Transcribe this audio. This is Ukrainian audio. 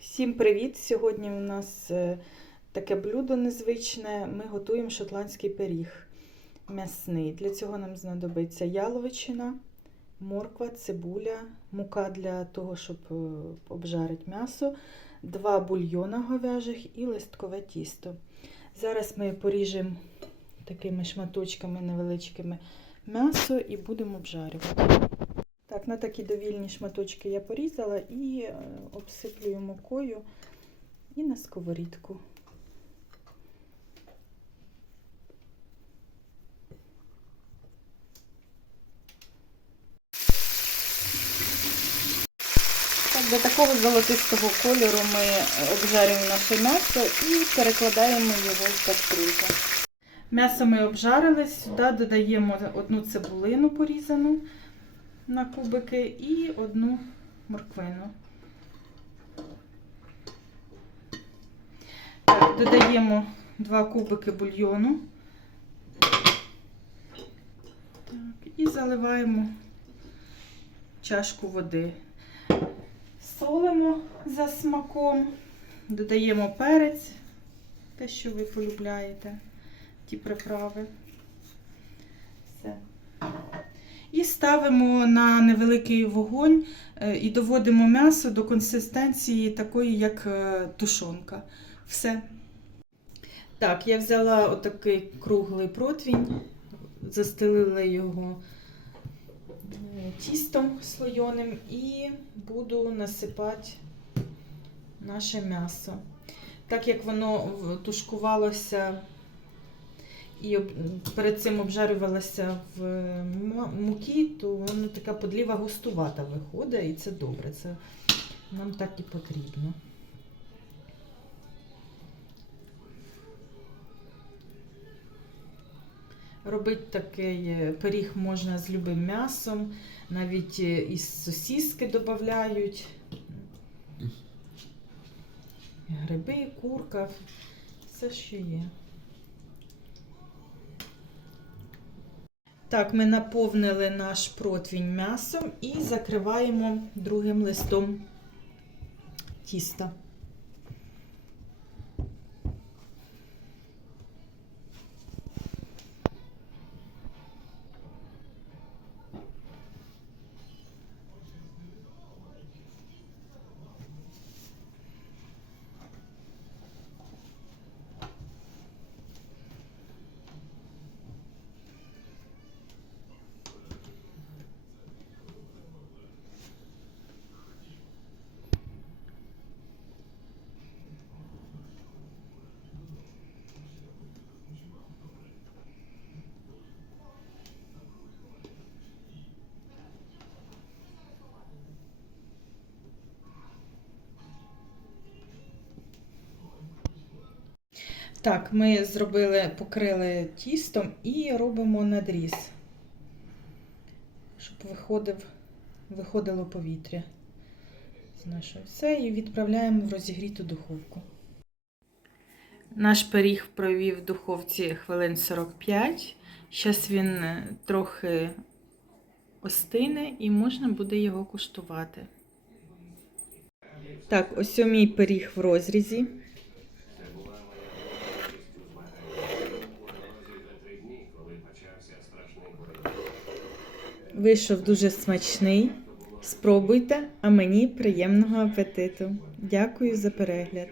Всім привіт! Сьогодні у нас е, таке блюдо незвичне. Ми готуємо шотландський пиріг м'ясний. Для цього нам знадобиться яловичина, морква, цибуля, мука для того, щоб е, обжарити м'ясо, два бульйона говяжих і листкове тісто. Зараз ми поріжемо такими шматочками невеличкими м'ясо і будемо обжарювати. Так, на такі довільні шматочки я порізала і е, обсиплюю мукою і на сковорідку. До такого золотистого кольору ми обжарюємо наше м'ясо і перекладаємо його в кастрюльку. М'ясо ми обжарили, сюди додаємо одну цибулину порізану на кубики і одну морквину. Так, додаємо два кубики бульйону так, і заливаємо чашку води. Солимо за смаком, додаємо перець, те, що ви полюбляєте, ті приправи. Все. І ставимо на невеликий вогонь е, і доводимо м'ясо до консистенції такої, як е, тушонка. Все. Так, я взяла отакий круглий противінь, застелила його е, тістом слойоним і буду насипати наше м'ясо. Так як воно тушкувалося і перед цим обжарювалася в мукі, то воно така подліва густувата виходить, і це добре. Це нам так і потрібно. Робити такий е, пиріг можна з любим м'ясом, навіть е, із сосіски додають. Гриби, курка, все, що є. Так, ми наповнили наш противінь м'ясом і закриваємо другим листом тіста. Так, ми зробили, покрили тістом і робимо надріз, щоб виходив, виходило повітря з нашого все і відправляємо в розігріту духовку. Наш пиріг провів в духовці хвилин 45. Зараз він е, трохи остине і можна буде його куштувати. Так, ось о мій пиріг в розрізі. Вийшов дуже смачний. Спробуйте, а мені приємного апетиту. Дякую за перегляд.